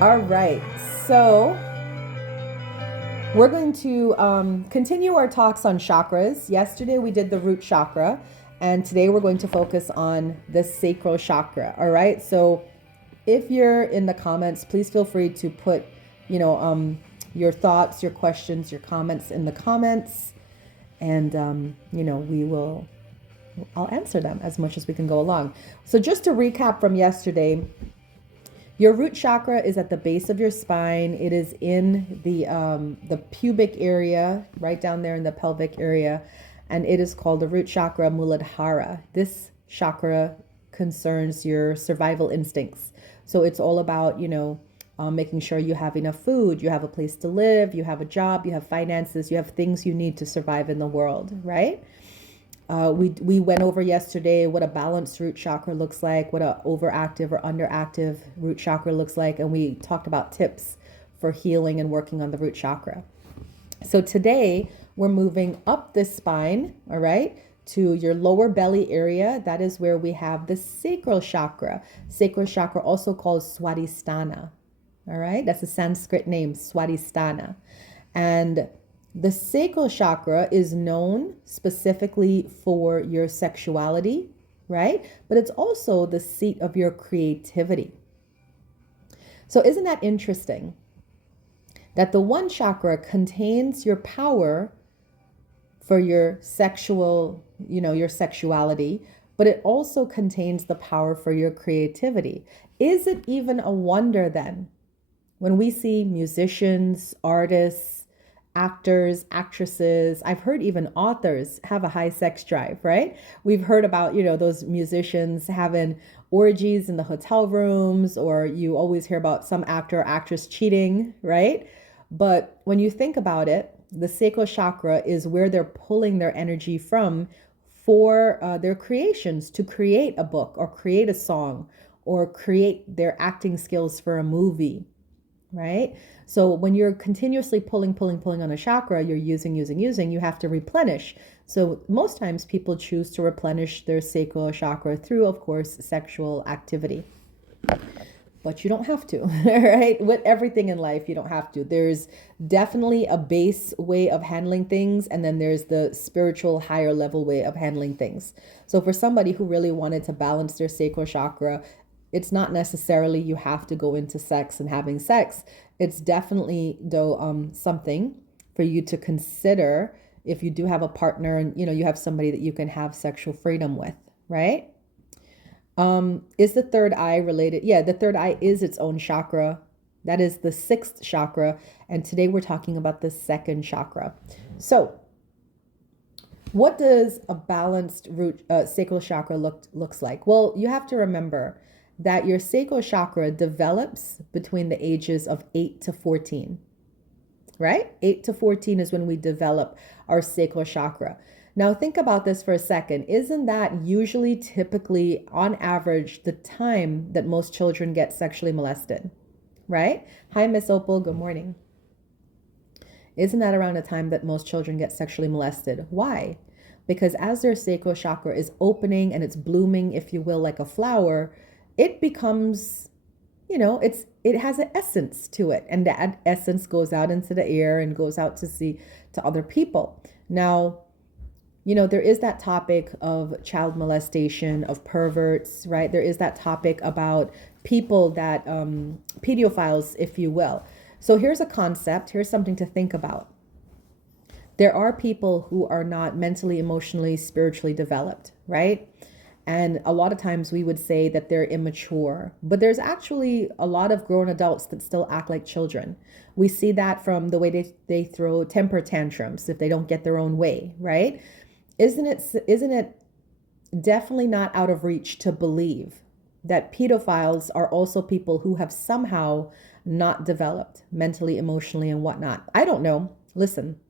All right. So we're going to continue our talks on chakras. Yesterday we did the root chakra, and today we're going to focus on the sacral chakra. All right. So if you're in the comments, please feel free to put, your thoughts, your questions, your comments in the comments, and I'll answer them as much as we can go along. So just to recap from yesterday, your root chakra is at the base of your spine. It is in the pubic area, right down there in the pelvic area, and it is called the root chakra Muladhara. This chakra concerns your survival instincts. So it's all about, making sure you have enough food, you have a place to live, you have a job, you have finances, you have things you need to survive in the world, right? We went over yesterday what a balanced root chakra looks like, what a overactive or underactive root chakra looks like, and we talked about tips for healing and working on the root chakra. So today we're moving up the spine, all right, to your lower belly area. That is where we have the sacral chakra. Sacral chakra, also called Swadhisthana. All right, that's a Sanskrit name, Swadhisthana. And the sacral chakra is known specifically for your sexuality, right? But it's also the seat of your creativity. So isn't that interesting that the one chakra contains your power for your sexual, your sexuality, but it also contains the power for your creativity? Is it even a wonder then when we see musicians, artists, actors, actresses, I've heard even authors have a high sex drive, right? We've heard about, those musicians having orgies in the hotel rooms, or you always hear about some actor or actress cheating, right? But when you think about it, the sacral chakra is where they're pulling their energy from for their creations, to create a book or create a song or create their acting skills for a movie, right? So when you're continuously pulling on a chakra, you're using, you have to replenish. So most times people choose to replenish their sacral chakra through, of course, sexual activity. But you don't have to, right? With everything in life, you don't have to. There's definitely a base way of handling things, and then there's the spiritual higher level way of handling things. So for somebody who really wanted to balance their sacral chakra, it's not necessarily you have to go into sex and having sex. It's definitely, though, something for you to consider if you do have a partner and, you have somebody that you can have sexual freedom with, right? Is the third eye related? Yeah, the third eye is its own chakra. That is the sixth chakra. And today we're talking about the second chakra. So what does a balanced root sacral chakra looks like? Well, you have to remember that your sacral chakra develops between the ages of 8 to 14, right? 8 to 14 is when we develop our sacral chakra. Now think about this for a second. Isn't that usually, typically, on average, the time that most children get sexually molested, right? Hi, Miss Opal, good morning. Isn't that around the time that most children get sexually molested? Why? Because as their sacral chakra is opening and it's blooming, if you will, like a flower, it becomes, it has an essence to it. And that essence goes out into the air and goes out to other people. Now, there is that topic of child molestation, of perverts, right? There is that topic about people that, pedophiles, if you will. So here's a concept. Here's something to think about. There are people who are not mentally, emotionally, spiritually developed, right? And a lot of times we would say that they're immature, but there's actually a lot of grown adults that still act like children. We see that from the way they throw temper tantrums if they don't get their own way, right? Isn't it definitely not out of reach to believe that pedophiles are also people who have somehow not developed mentally, emotionally, and whatnot? I don't know. Listen,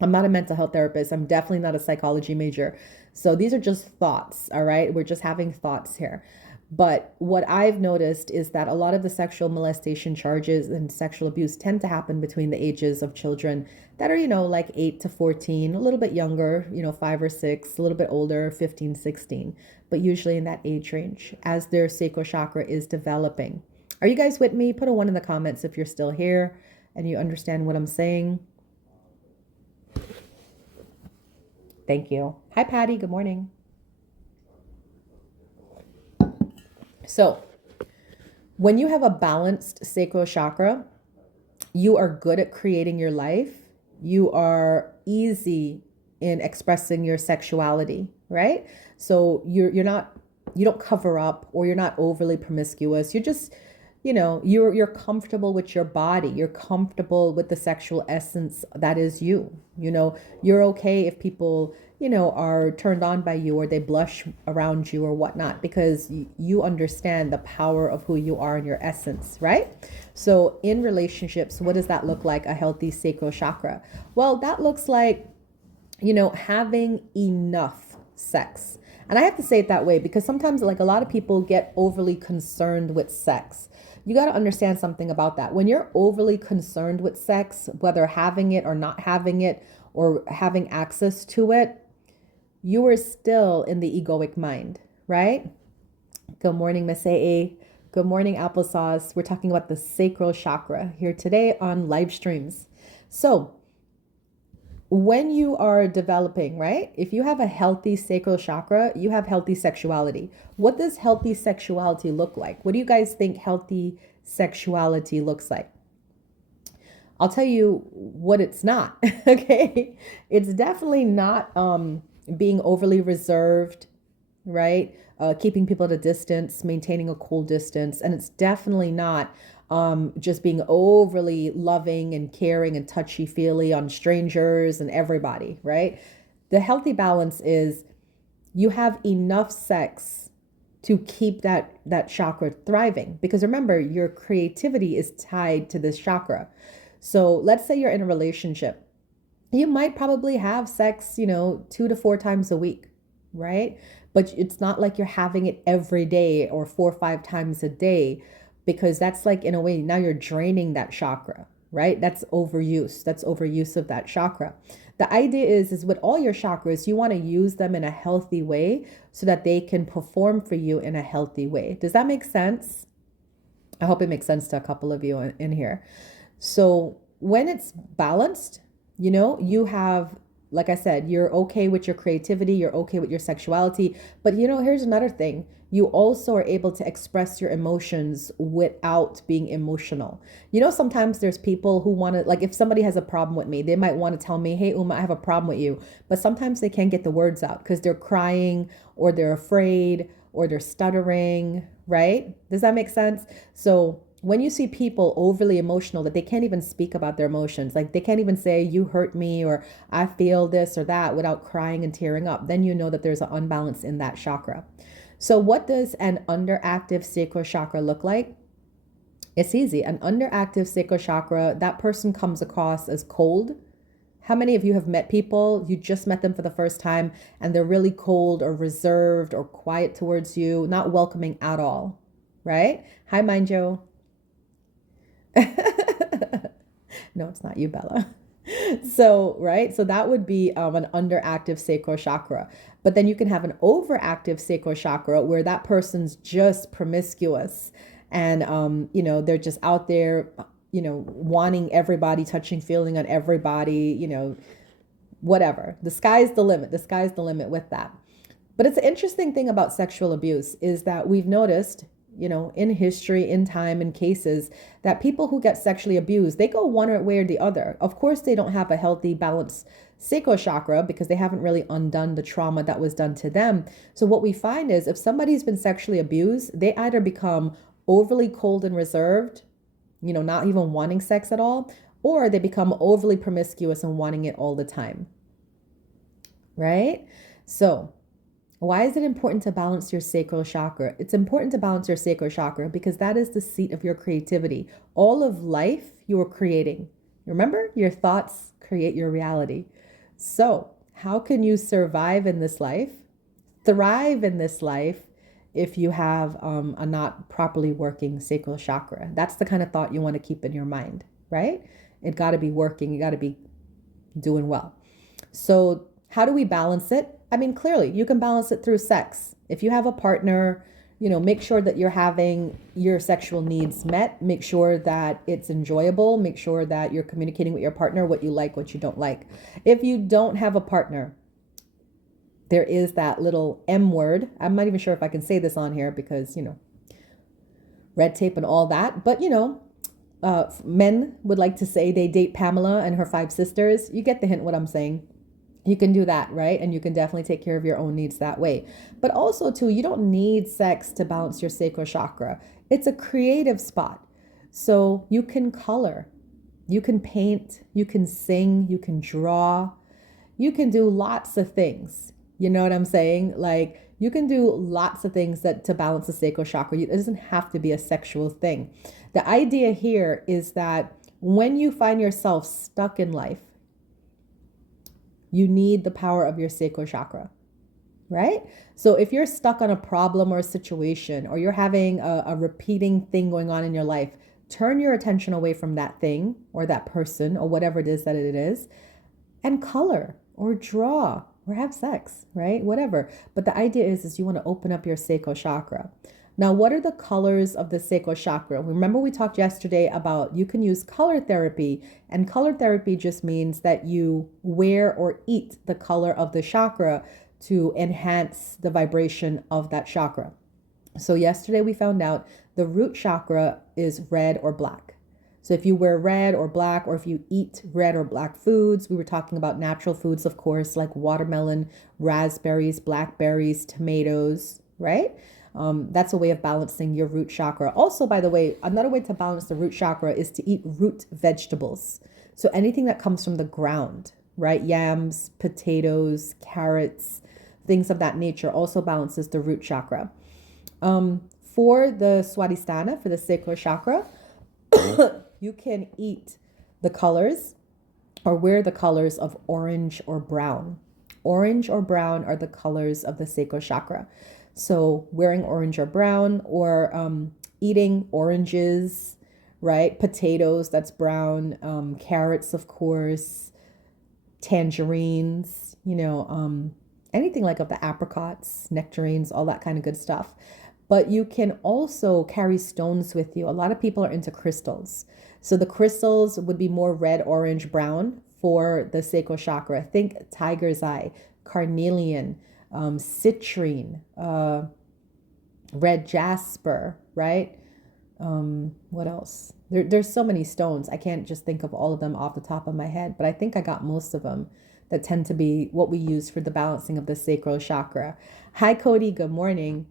I'm not a mental health therapist. I'm definitely not a psychology major. So these are just thoughts, all right? We're just having thoughts here. But what I've noticed is that a lot of the sexual molestation charges and sexual abuse tend to happen between the ages of children that are, like 8 to 14, a little bit younger, 5 or 6, a little bit older, 15, 16, but usually in that age range as their sacral chakra is developing. Are you guys with me? Put a 1 in the comments if you're still here and you understand what I'm saying. Thank you. Hi, Patty. Good morning. So, when you have a balanced sacral chakra, you are good at creating your life. You are easy in expressing your sexuality, right? So you're not, you don't cover up, or you're not overly promiscuous. You're just, you're comfortable with your body. You're comfortable with the sexual essence that is you. You're okay if people, are turned on by you, or they blush around you or whatnot, because you understand the power of who you are and your essence, right? So in relationships, what does that look like, a healthy sacral chakra? Well, that looks like, having enough sex. And I have to say it that way because sometimes, like, a lot of people get overly concerned with sex. You got to understand something about that. When you're overly concerned with sex, whether having it or not having it, or having access to it, you are still in the egoic mind, right? Good morning, Miss AA. Good morning, applesauce. We're talking about the sacral chakra here today on live streams. So when you are developing, right? If you have a healthy sacral chakra, you have healthy sexuality. What does healthy sexuality look like? What do you guys think healthy sexuality looks like? I'll tell you what it's not. Okay. It's definitely not being overly reserved, right? Keeping people at a distance, maintaining a cool distance. And it's definitely not just being overly loving and caring and touchy-feely on strangers and everybody, right? The healthy balance is you have enough sex to keep that chakra thriving. Because remember, your creativity is tied to this chakra. So let's say you're in a relationship. You might probably have sex, 2 to 4 times a week, right? But it's not like you're having it every day or 4 or 5 times a day, because that's like, in a way, now you're draining that chakra, right? That's overuse. That's overuse of that chakra. The idea is with all your chakras, you want to use them in a healthy way so that they can perform for you in a healthy way. Does that make sense? I hope it makes sense to a couple of you in here. So when it's balanced, you have, like I said, you're okay with your creativity, you're okay with your sexuality. But here's another thing. You also are able to express your emotions without being emotional. Sometimes there's people who want to, like, if somebody has a problem with me, they might want to tell me, hey, Uma, I have a problem with you. But sometimes they can't get the words out because they're crying, or they're afraid, or they're stuttering, right? Does that make sense? So when you see people overly emotional, that they can't even speak about their emotions, like they can't even say, you hurt me, or I feel this or that, without crying and tearing up, then you know that there's an unbalance in that chakra. So what does an underactive sacral chakra look like? It's easy. An underactive sacral chakra, that person comes across as cold. How many of you have met people, you just met them for the first time, and they're really cold or reserved or quiet towards you, not welcoming at all, right? Hi, Mind Joe. No, it's not you, Bella. So, right. So that would be an underactive sacral chakra. But then you can have an overactive sacral chakra where that person's just promiscuous, and, they're just out there, wanting everybody, touching, feeling on everybody, whatever. The sky's the limit. The sky's the limit with that. But it's an interesting thing about sexual abuse is that we've noticed, in history, in time, in cases, that people who get sexually abused, they go one way or the other. Of course, they don't have a healthy, balanced sacral chakra because they haven't really undone the trauma that was done to them. So what we find is if somebody's been sexually abused, they either become overly cold and reserved, not even wanting sex at all, or they become overly promiscuous and wanting it all the time. Right? So why is it important to balance your sacral chakra? It's important to balance your sacral chakra because that is the seat of your creativity. All of life you are creating. Remember, your thoughts create your reality. So how can you survive in this life, thrive in this life, if you have a not properly working sacral chakra? That's the kind of thought you want to keep in your mind, right? It got to be working. You got to be doing well. So how do we balance it? I mean, clearly you can balance it through sex. If you have a partner, make sure that you're having your sexual needs met. Make sure that it's enjoyable. Make sure that you're communicating with your partner what you like, what you don't like. If you don't have a partner, there is that little M word. I'm not even sure if I can say this on here because, red tape and all that. But, men would like to say they date Pamela and her 5 sisters. You get the hint what I'm saying. You can do that, right? And you can definitely take care of your own needs that way. But also, too, you don't need sex to balance your sacral chakra. It's a creative spot. So you can color, you can paint, you can sing, you can draw, you can do lots of things. You know what I'm saying? Like, you can do lots of things to balance the sacral chakra. It doesn't have to be a sexual thing. The idea here is that when you find yourself stuck in life, you need the power of your sacral chakra, right? So if you're stuck on a problem or a situation, or you're having a repeating thing going on in your life, turn your attention away from that thing or that person or whatever it is that it is, and color or draw or have sex, right? Whatever. But the idea is you want to open up your sacral chakra. Now, what are the colors of the sacral chakra? Remember, we talked yesterday about you can use color therapy, and color therapy just means that you wear or eat the color of the chakra to enhance the vibration of that chakra. So yesterday we found out the root chakra is red or black. So if you wear red or black, or if you eat red or black foods, we were talking about natural foods, of course, like watermelon, raspberries, blackberries, tomatoes, right? That's a way of balancing your root chakra. Also, by the way, another way to balance the root chakra is to eat root vegetables. So anything that comes from the ground, right? Yams, potatoes, carrots, things of that nature also balances the root chakra. For the Swadhisthana, for the sacral chakra, you can eat the colors or wear the colors of orange or brown. Orange or brown are the colors of the sacral chakra. So wearing orange or brown, or eating oranges, right? Potatoes, that's brown. Carrots, of course. Tangerines, anything like of the apricots, nectarines, all that kind of good stuff. But you can also carry stones with you. A lot of people are into crystals. So the crystals would be more red, orange, brown for the sacral chakra. Think tiger's eye, carnelian, citrine, red jasper, right? What else? There's so many stones. I can't just think of all of them off the top of my head, but I think I got most of them that tend to be what we use for the balancing of the sacral chakra. Hi, Cody. Good morning.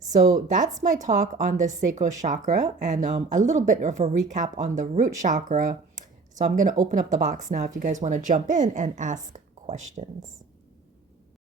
So that's my talk on the sacral chakra, and a little bit of a recap on the root chakra. So I'm going to open up the box now if you guys want to jump in and ask questions.